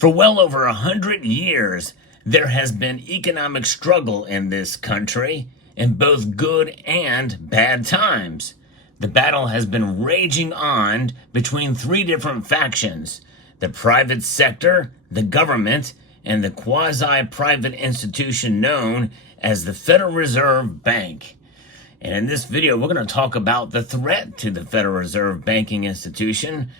For well over 100 years, there has been economic struggle in this country in both good and bad times. The battle has been raging on between three different factions: the private sector, the government, and the quasi-private institution known as the Federal Reserve Bank. And in this video, we're going to talk about the threat to the Federal Reserve banking institution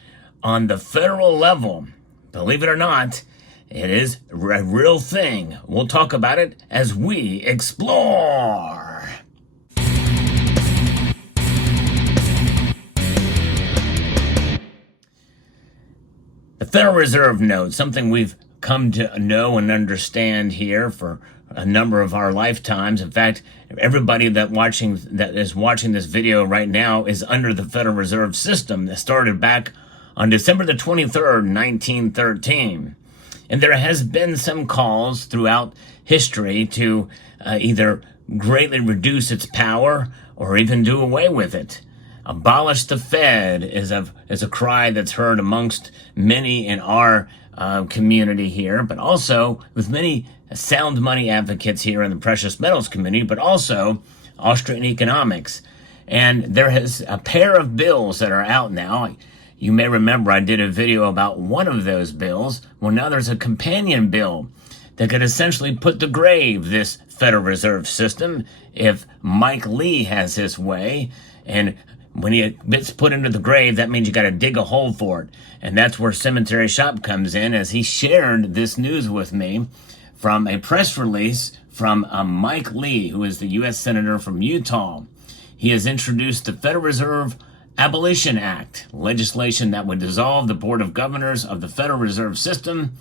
on the federal level. Believe it or not, it is a real thing. We'll talk about it as we explore. The Federal Reserve note, something we've come to know and understand here for a number of our lifetimes. In fact, everybody that is watching this video right now is under the Federal Reserve System that started back on December the 23rd, 1913. And there has been some calls throughout history to either greatly reduce its power or even do away with it. Abolish the Fed is a cry that's heard amongst many in our community here, but also with many sound money advocates here in the precious metals community, but also Austrian economics. And there is a pair of bills that are out now. You may remember I did a video about one of those bills. Well, now there's a companion bill that could essentially put to grave this Federal Reserve System if Mike Lee has his way. And when he gets put into the grave, that means you got to dig a hole for it. And that's where Cemetery Shop comes in, as he shared this news with me from a press release from Mike Lee, who is the U.S. Senator from Utah. He has introduced the Federal Reserve Abolition Act, legislation that would dissolve the Board of Governors of the Federal Reserve System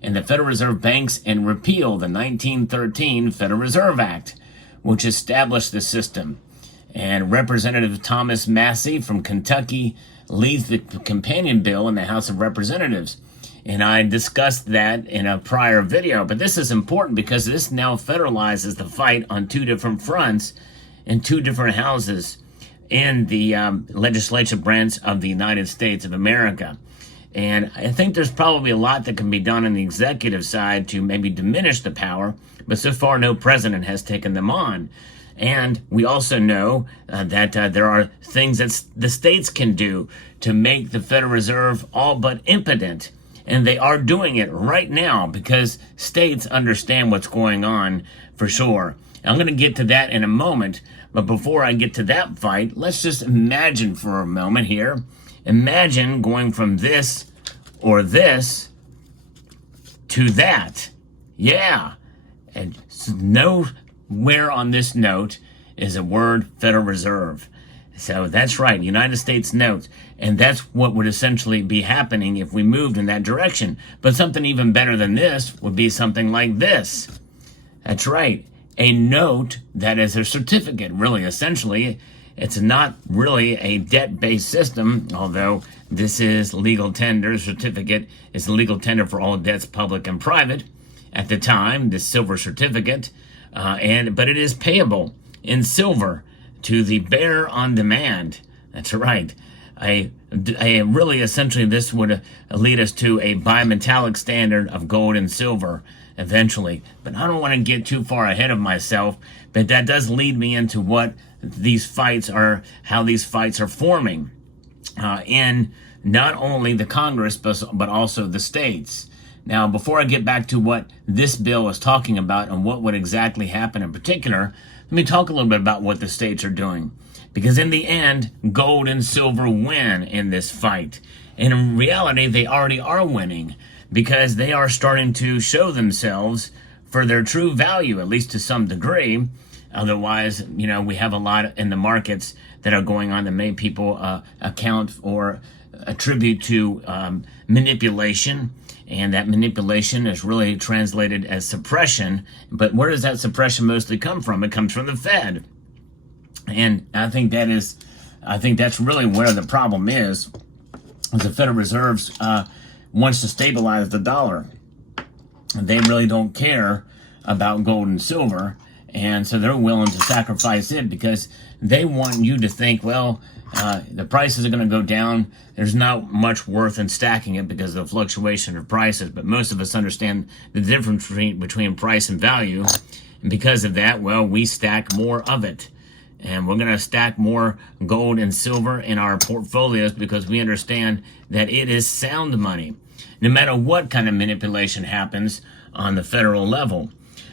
and the Federal Reserve Banks and repeal the 1913 Federal Reserve Act, which established the system. And Representative Thomas Massey from Kentucky leads the companion bill in the House of Representatives. And I discussed that in a prior video. But this is important because this now federalizes the fight on two different fronts in two different houses in the legislative branch of the United States of America. And I think there's probably a lot that can be done on the executive side to maybe diminish the power, but so far no president has taken them on. And we also know that there are things that the states can do to make the Federal Reserve all but impotent. And they are doing it right now because states understand what's going on for sure. I'm going to get to that in a moment. But before I get to that fight, let's just imagine for a moment here. Imagine going from this or this to that. Yeah. And nowhere on this note is a word Federal Reserve. So that's right, United States notes. And that's what would essentially be happening if we moved in that direction. But something even better than this would be something like this. That's right. A note that is a certificate, really, essentially. It's not really a debt-based system, although this is legal tender. Certificate is legal tender for all debts, public and private. At the time, this silver certificate, but it is payable in silver to the bearer on demand. That's right. Really, essentially, this would lead us to a bimetallic standard of gold and silver eventually. But I don't want to get too far ahead of myself, but that does lead me into what these fights are, how these fights are forming in not only the Congress, but also the states. Now, before I get back to what this bill is talking about and what would exactly happen in particular, let me talk a little bit about what the states are doing. Because in the end, gold and silver win in this fight. And in reality, they already are winning, because they are starting to show themselves for their true value, at least to some degree. Otherwise, we have a lot in the markets that are going on that make people account or attribute to manipulation. And that manipulation is really translated as suppression. But where does that suppression mostly come from? It comes from the Fed. And I think that's really where the problem is the Federal Reserve wants to stabilize the dollar. They really don't care about gold and silver. And so they're willing to sacrifice it because they want you to think, well, the prices are going to go down. There's not much worth in stacking it because of the fluctuation of prices. But most of us understand the difference between price and value. And because of that, well, we stack more of it. And we're going to stack more gold and silver in our portfolios because we understand that it is sound money, no matter what kind of manipulation happens on the federal level.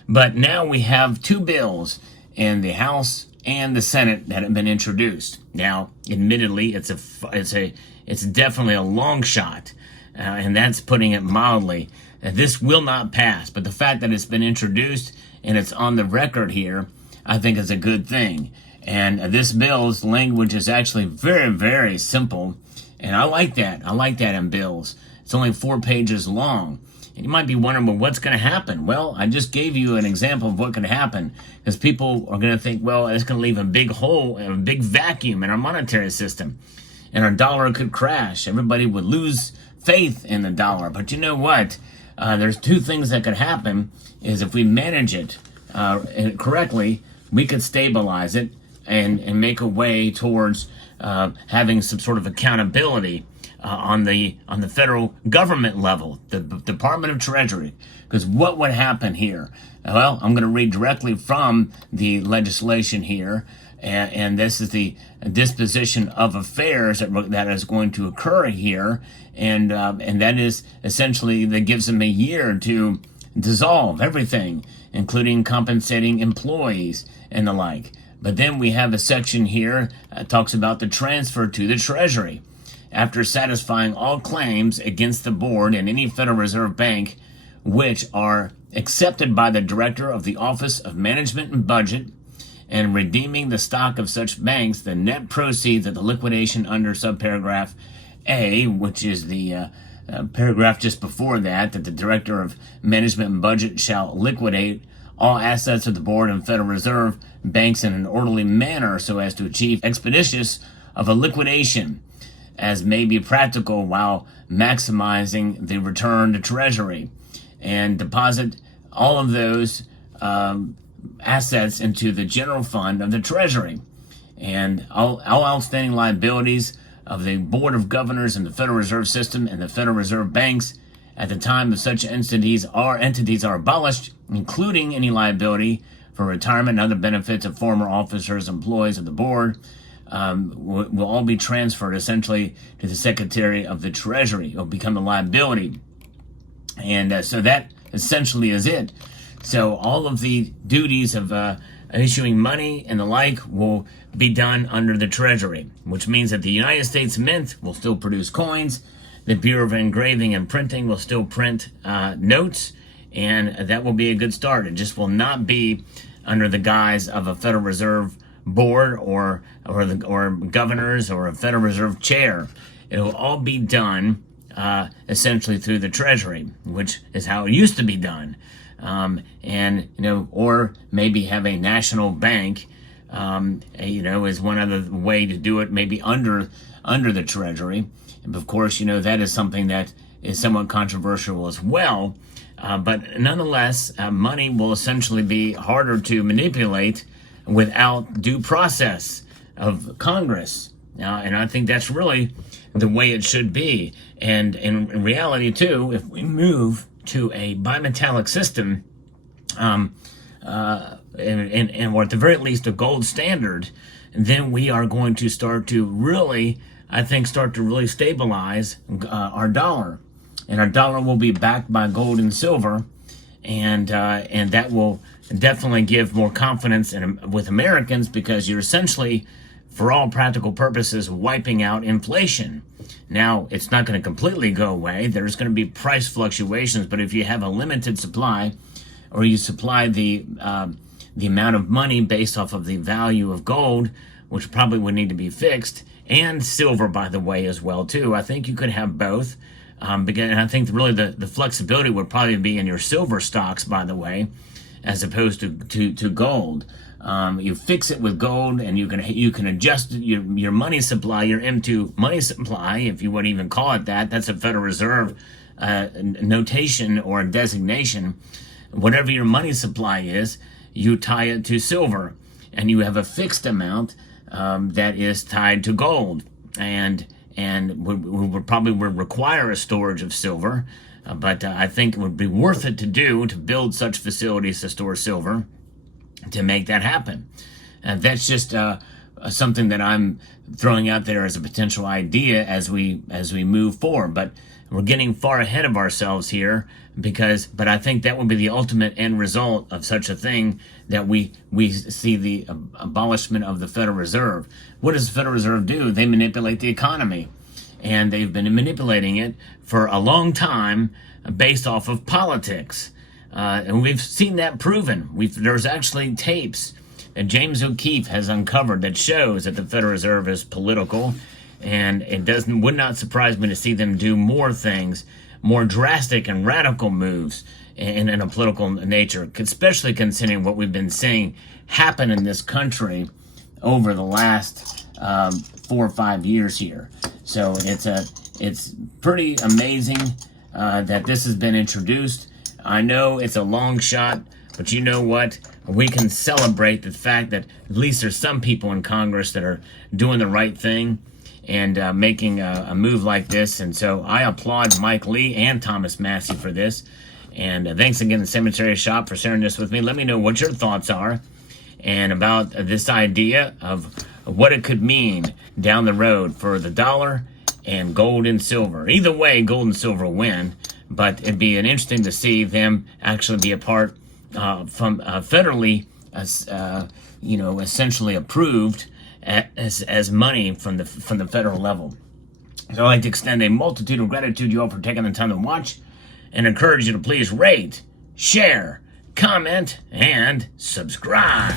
But now we have two bills in the House and the Senate that have been introduced. Now, admittedly, it's definitely a long shot, and that's putting it mildly. This will not pass, but the fact that it's been introduced and it's on the record here, I think is a good thing. And this bill's language is actually very, very simple, and I like that. I like that in bills. It's only 4 pages long. And you might be wondering, well, what's going to happen? Well, I just gave you an example of what can happen, because people are going to think, well, it's going to leave a big hole, a big vacuum in our monetary system, and our dollar could crash. Everybody would lose faith in the dollar. But you know what? There's two things that could happen, is if we manage it correctly, we could stabilize it and make a way towards having some sort of accountability on the federal government level, the Department of Treasury. Because what would happen here? Well, I'm going to read directly from the legislation here, and this is the disposition of affairs that is going to occur here, and that is essentially that gives them a year to dissolve everything, including compensating employees and the like. But then we have a section here that talks about the transfer to the Treasury. After satisfying all claims against the board and any Federal Reserve Bank which are accepted by the Director of the Office of Management and Budget, and redeeming the stock of such banks, the net proceeds of the liquidation under subparagraph A, which is the paragraph just before that the Director of Management and Budget shall liquidate all assets of the board and Federal Reserve banks in an orderly manner so as to achieve expeditious of a liquidation as may be practical while maximizing the return to Treasury, and deposit all of those assets into the general fund of the Treasury, and all outstanding liabilities of the Board of Governors and the Federal Reserve System and the Federal Reserve banks at the time of such entities are abolished, including any liability for retirement and other benefits of former officers and employees of the board, will all be transferred essentially to the Secretary of the Treasury. It will become a liability. And so that essentially is it. So all of the duties of issuing money and the like will be done under the Treasury, which means that the United States Mint will still produce coins, the Bureau of Engraving and Printing will still print notes, and that will be a good start. It just will not be under the guise of a Federal Reserve board or governors or a Federal Reserve chair. It will all be done essentially through the Treasury, which is how it used to be done. Or maybe have a national bank, is one other way to do it, maybe under the Treasury. And of course, that is something that is somewhat controversial as well. But nonetheless, money will essentially be harder to manipulate without due process of Congress. And I think that's really the way it should be. And in reality, too, if we move to a bimetallic system, or at the very least a gold standard, then we are going to start to really stabilize our dollar. And our dollar will be backed by gold and silver, and that will definitely give more confidence with Americans, because you're essentially, for all practical purposes, wiping out inflation. Now, it's not going to completely go away. There's going to be price fluctuations, but if you have a limited supply, or you supply the amount of money based off of the value of gold, which probably would need to be fixed, and silver, by the way, as well, too. I think you could have both. And I think really the flexibility would probably be in your silver stocks, by the way, as opposed to gold. You fix it with gold, and you can adjust your money supply, your M2 money supply, if you would even call it that. That's a Federal Reserve notation or designation. Whatever your money supply is, you tie it to silver, and you have a fixed amount that is tied to gold, and we would probably require a storage of silver, but I think it would be worth it to build such facilities to store silver to make that happen. That's just something that I'm throwing out there as a potential idea as we move forward. But we're getting far ahead of ourselves here, but I think that would be the ultimate end result of such a thing, that we see the abolishment of the Federal Reserve. What does the Federal Reserve do? They manipulate the economy, and they've been manipulating it for a long time based off of politics. And we've seen that proven. There's actually tapes that James O'Keefe has uncovered that shows that the Federal Reserve is political, and it would not surprise me to see them do more things, more drastic and radical moves in a political nature, especially considering what we've been seeing happen in this country over the last 4 or 5 years here. So it's pretty amazing that this has been introduced. I know it's a long shot, but you know what? We can celebrate the fact that at least there's some people in Congress that are doing the right thing and making a move like this. And so I applaud Mike Lee and Thomas Massey for this. And thanks again to Cemetery Shop for sharing this with me. Let me know what your thoughts are and about this idea of what it could mean down the road for the dollar and gold and silver. Either way, gold and silver will win, but it'd be interesting to see them actually be a part from federally, essentially approved as money from the federal level. So I'd like to extend a multitude of gratitude to you all for taking the time to watch, and encourage you to please rate, share, comment, and subscribe.